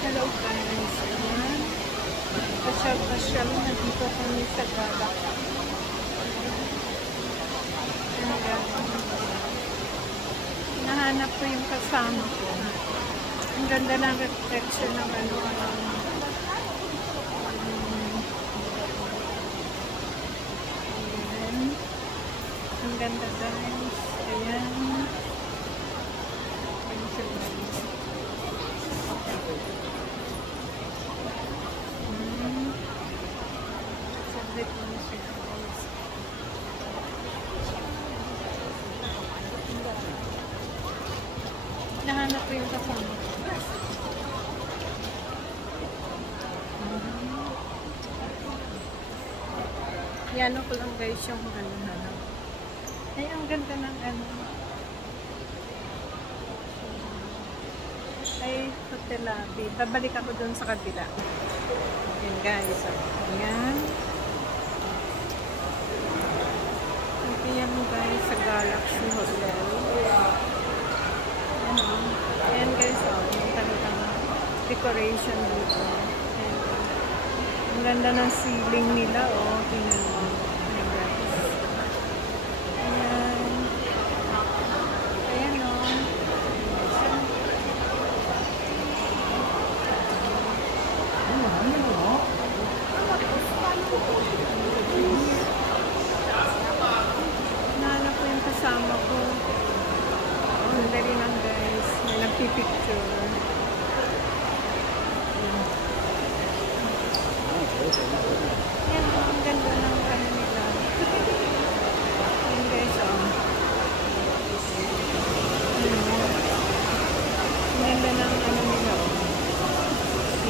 Hello guys, ayan. Pasyal-pasyal na dito kami sa Galax. Nahanap ko yung kasama ko. Ang ganda ng reflection ng ano. Ayan. Ang ganda guys. Ayan. Ayan sila. Nahanap ko yung kasama. Yan ko lang guys yung hanap. Ay, ang ganda ng ano. Ay, Hotel Lobby. Babalik ako dun sa kabila. Yan guys. Ayan. Ayan guys sa Galaxy Hotel. Ayan guys, yung talagang decoration dito. Ayan. Ang ganda ng ceiling nila, tingnan mo. Ayan guys. Ayan. Ayan nahanap ko yung kasama ko. Sandali lang guys. May nagpipicture. Yan, ang ganda ng ano nila. Yan guys, ang ganda ng ano nila,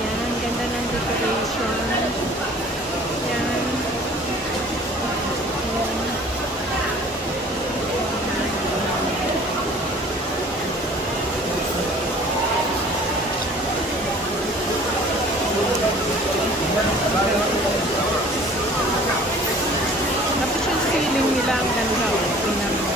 Yan, ang ganda ng decoration. Yan. Tapos yung ceiling nila ang ganda. Tingnan mo.